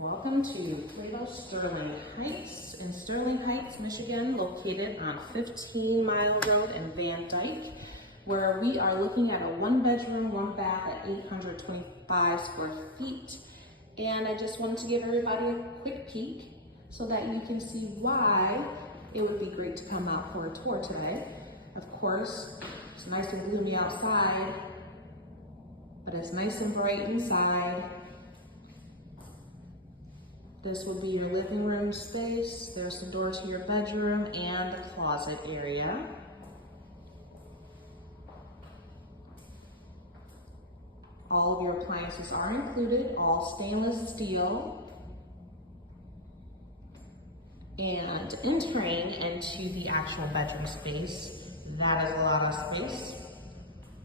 Welcome to Plato Sterling Heights in Sterling Heights, Michigan, located on 15 Mile Road in Van Dyke, where we are looking at a 1-bedroom, 1-bath at 825 square feet. And I just wanted to give everybody a quick peek so that you can see why it would be great to come out for a tour today. Of course, it's nice and gloomy outside, but it's nice and bright inside. This will be your living room space. There's the door to your bedroom and the closet area. All of your appliances are included, all stainless steel. And entering into the actual bedroom space, that is a lot of space,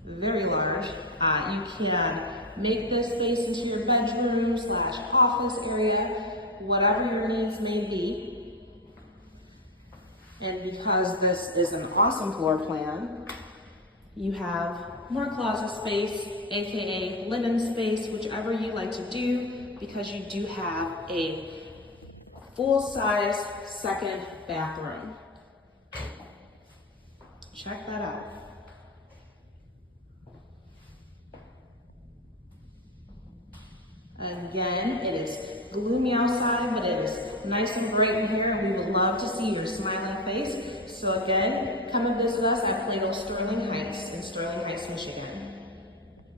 very large. You can make this space into your bedroom / office area, whatever your needs may be. And because this is an awesome floor plan, you have more closet space, aka linen space, whichever you like to do, because you do have a full-size second bathroom. Check that out. Again, it is gloomy outside, but it is nice and bright in here, and we would love to see your smiling face. So again, come and visit us at Plato Sterling Heights in Sterling Heights, Michigan.